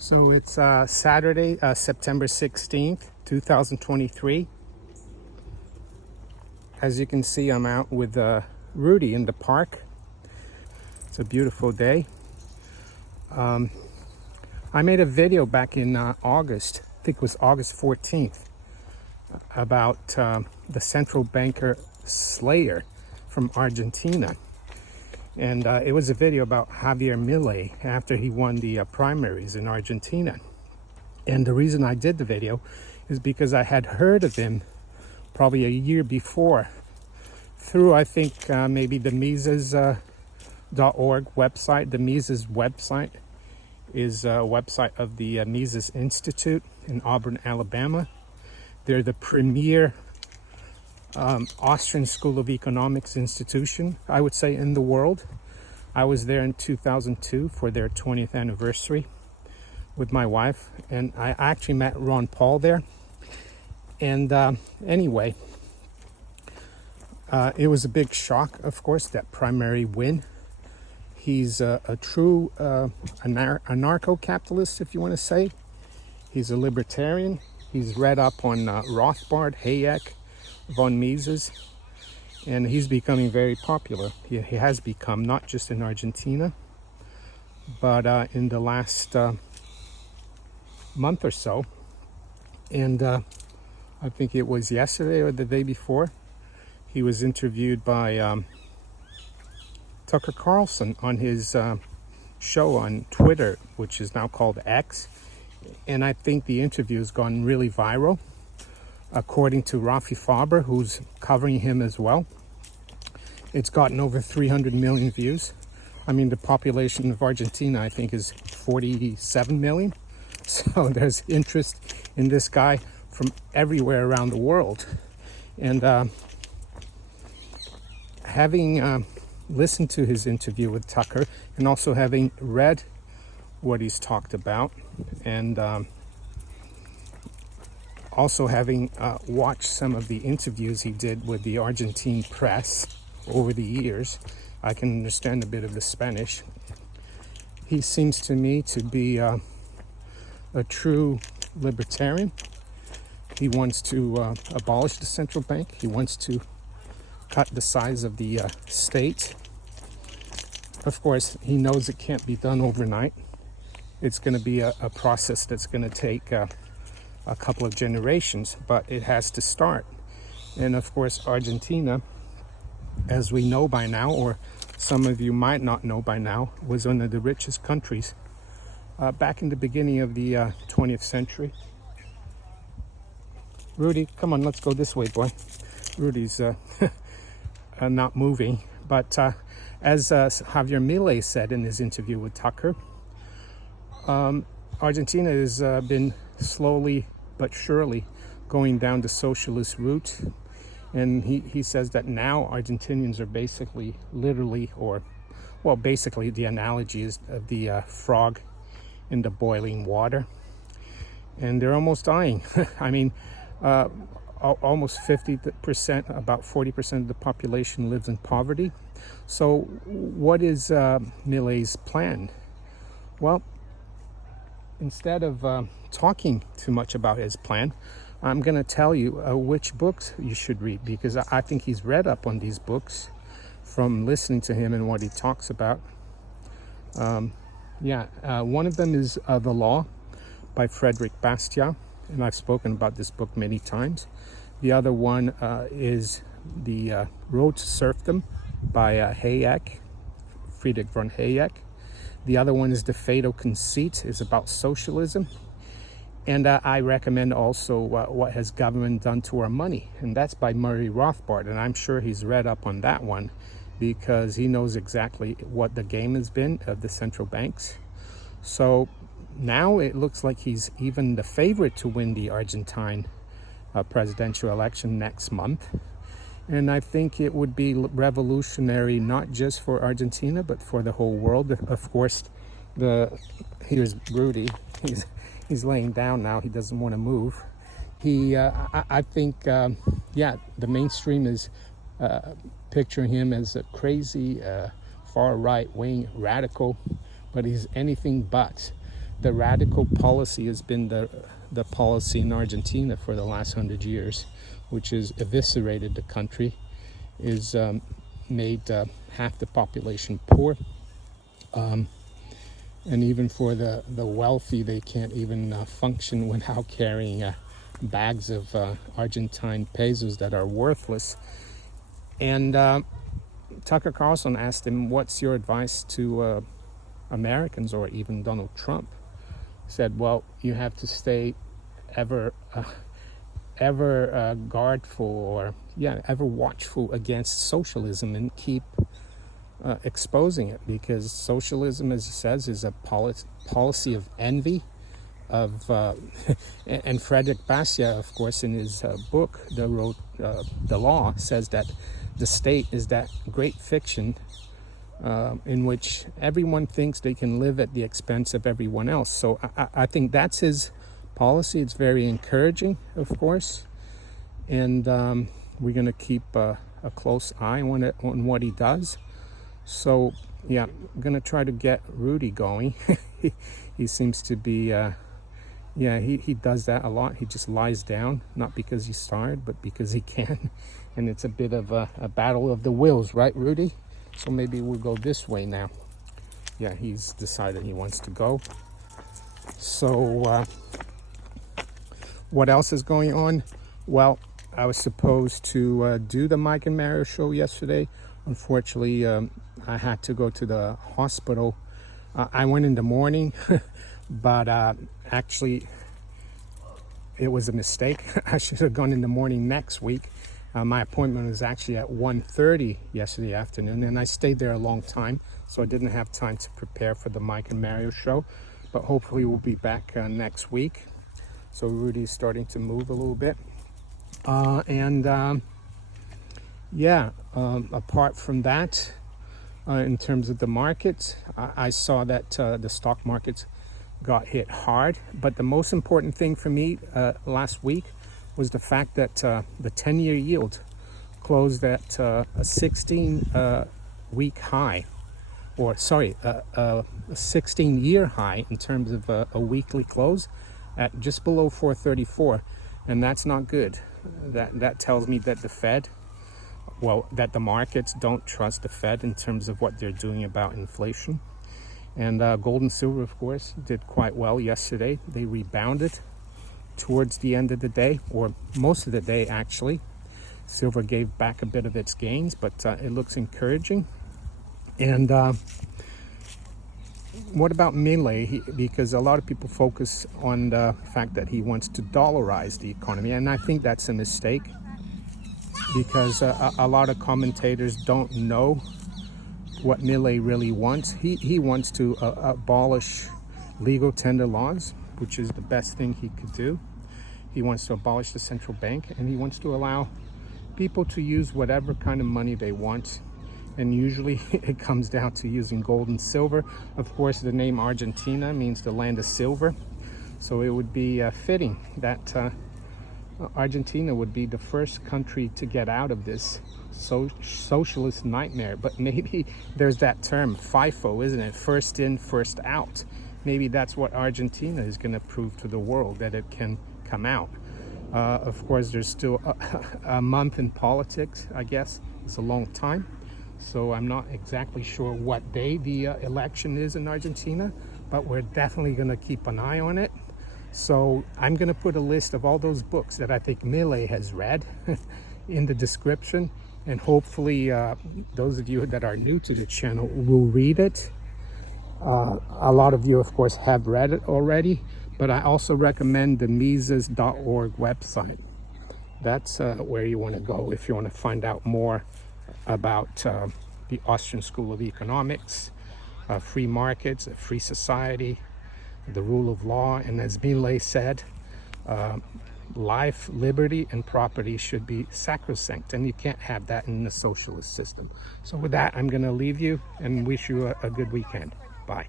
So it's Saturday, September 16th, 2023. As you can see, I'm out with Rudy in the park. It's a beautiful day. I made a video back in August, I think it was August 14th, about the central banker slayer from Argentina. And it was a video about Javier Milei after he won the primaries in Argentina. And the reason I did the video is because I had heard of him probably a year before through, I think, maybe the Mises.org website. The Mises website is a website of the Mises Institute in Auburn, Alabama. They're the premier Austrian School of Economics institution, I would say, in the world. I was there in 2002 for their 20th anniversary with my wife, and I actually met Ron Paul there. And anyway, it was a big shock, of course, that primary win. He's a true anarcho-capitalist, if you want to say. He's a libertarian. He's read up on Rothbard, Hayek, von Mises, and he's becoming very popular. He has become, not just in Argentina, but in the last month or so. And I think it was yesterday or the day before, he was interviewed by Tucker Carlson on his show on Twitter, which is now called X. And I think the interview has gone really viral, according to Rafi Faber, who's covering him as well. It's gotten over 300 million views. I mean, the population of Argentina, I think, is 47 million. So there's interest in this guy from everywhere around the world. And having listened to his interview with Tucker, and also having read what he's talked about, and also having watched some of the interviews he did with the Argentine press over the years, I can understand a bit of the Spanish. He seems to me to be a true libertarian. He wants to abolish the central bank. He wants to cut the size of the state. Of course, he knows it can't be done overnight. It's going to be a process that's going to take a couple of generations, but it has to start. And of course, Argentina, as we know by now, or some of you might not know by now, was one of the richest countries back in the beginning of the 20th century. Rudy, come on, let's go this way, boy. Rudy's not moving. But as Javier Milei said in his interview with Tucker, Argentina has been slowly but surely going down the socialist route. And he says that now Argentinians are basically, literally, or, well, basically the analogy is of the frog in the boiling water. And they're almost dying. I mean, almost 50%, about 40% of the population lives in poverty. So what is Milei's plan? Well, instead of talking too much about his plan, I'm going to tell you which books you should read, because I think he's read up on these books from listening to him and what he talks about. One of them is The Law by Frederick Bastiat, and I've spoken about this book many times. The other one is The Road to Serfdom by Hayek, Friedrich von Hayek. The other one is The Fatal Conceit, is about socialism. And I recommend also What Has Government Done to Our Money? And that's by Murray Rothbard. And I'm sure he's read up on that one because he knows exactly what the game has been of the central banks. So now it looks like he's even the favorite to win the Argentine presidential election next month. And I think it would be revolutionary, not just for Argentina, but for the whole world. Of course, here's Rudy. He's laying down now. He doesn't want to move. I think, the mainstream is picturing him as a crazy, far right-wing radical, but he's anything but. the radical policy has been the policy in Argentina for the last 100 years, which has eviscerated the country, is made half the population poor. And even for the wealthy, they can't even function without carrying bags of Argentine pesos that are worthless. And Tucker Carlson asked him, what's your advice to Americans or even Donald Trump? He said, well, you have to stay ever guardful, or ever watchful against socialism, and keep exposing it, because socialism, as he says, is a policy of envy, of and Frederick Bastiat, of course, in his book that wrote The Law, says that the state is that great fiction in which everyone thinks they can live at the expense of everyone else. So I think that's his policy. It's very encouraging, of course, and we're going to keep a close eye on what he does. So yeah, I'm going to try to get Rudy going. He seems to be he does that a lot. He just lies down, not because he's tired, but because he can. And it's a bit of a battle of the wills, right, Rudy? So maybe we'll go this way now. Yeah, he's decided he wants to go. So what else is going on? Well, I was supposed to do the Mike and Mario show yesterday. Unfortunately, I had to go to the hospital. I went in the morning, but actually it was a mistake. I should have gone in the morning next week. My appointment was actually at 1:30 yesterday afternoon, and I stayed there a long time, so I didn't have time to prepare for the Mike and Mario show. But hopefully we'll be back next week. So Rudy's starting to move a little bit. Apart from that, in terms of the markets, I saw that the stock markets got hit hard. But the most important thing for me last week was the fact that the 10-year yield closed at a 16-week high, a 16-year high in terms of a weekly close at just below 434, and that's not good. That tells me that that the markets don't trust the Fed in terms of what they're doing about inflation. And gold and silver, of course, did quite well yesterday. They rebounded towards the end of the day, or most of the day actually. Silver gave back a bit of its gains, but it looks encouraging. And what about Milei? Because a lot of people focus on the fact that he wants to dollarize the economy, and I think that's a mistake, because a lot of commentators don't know what Milei really wants. He wants to abolish legal tender laws, which is the best thing he could do. He wants to abolish the central bank, and he wants to allow people to use whatever kind of money they want. And usually it comes down to using gold and silver. Of course, the name Argentina means the land of silver. So it would be fitting that Argentina would be the first country to get out of this socialist nightmare. But maybe there's that term, FIFO, isn't it? First in, first out. Maybe that's what Argentina is going to prove to the world, that it can come out. Of course, there's still a month in politics, I guess. It's a long time. So I'm not exactly sure what day the election is in Argentina, but we're definitely going to keep an eye on it. So I'm going to put a list of all those books that I think Milei has read in the description. And hopefully those of you that are new to the channel will read it. A lot of you, of course, have read it already, but I also recommend the Mises.org website. That's where you want to go if you want to find out more about the Austrian School of Economics, free markets, a free society, the rule of law, and as Milei said, life, liberty, and property should be sacrosanct, and you can't have that in the socialist system. So with that, I'm going to leave you and wish you a good weekend. Bye.